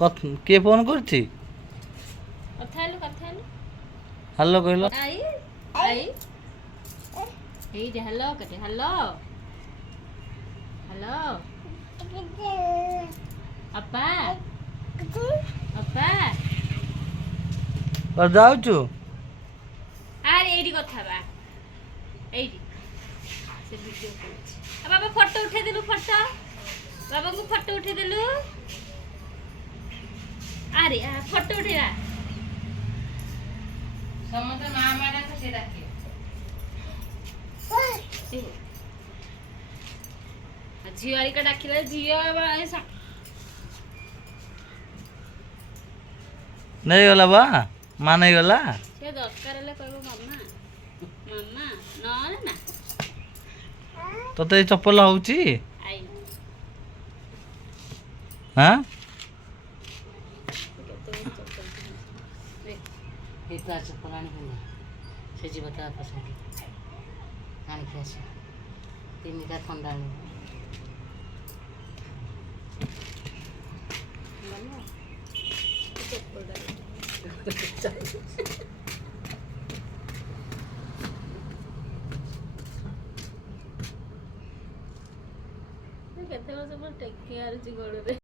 କିଏ ଫୋନ୍ କରୁଛି? କଥା ହେଲୁ ହ୍ୟାଲୋ କହିଲ। ଆଇ ଆଇ ଏଇଠି ହ୍ୟାଲୋ କଟେ ହ୍ୟାଲୋ ହ୍ୟାଲୋ ଅପା ଅପା ଯାଉଛୁ? ଆରେ ଏଇଠି କଥା ବା ଏଇଠି ସେ ଭିଡ଼ିଓ କରୁଛି। ବାବା ଫଟୋ ଉଠେଇଦେଲୁ ଫଟୋ ବାବାଙ୍କୁ ଫଟୋ ଉଠେଇଦେଲୁ। ଆରେ ଫଟୋ ଉଠେଇବା ସମସ୍ତେ ମା ମାନଙ୍କୁ ସେ ଡାକିବେ। ଝିଅ ଆରିକା ଡାକିଲେ ଝିଅ ନେଇଗଲା ବା ମା ନେଇଗଲା। ସେ ଦରକାର ହେଲେ କହିବ ମାମା ମାମା ନହେଲେ ନା। ତତେ ଏଇ ଚପଲ ହଉଛି? ଆଇ ହଁ ଚପଲ ଆଣିକି ସେ ଯିବ ତା ପସନ୍ଦ ଆଣିକି ଆସିବ। ତିନିଟା ଥଣ୍ଡା ଆଣିବ। କେତେବେଳେ ସବୁ ଟେକି ଆରୁଛି ଗୋଡ଼ରେ।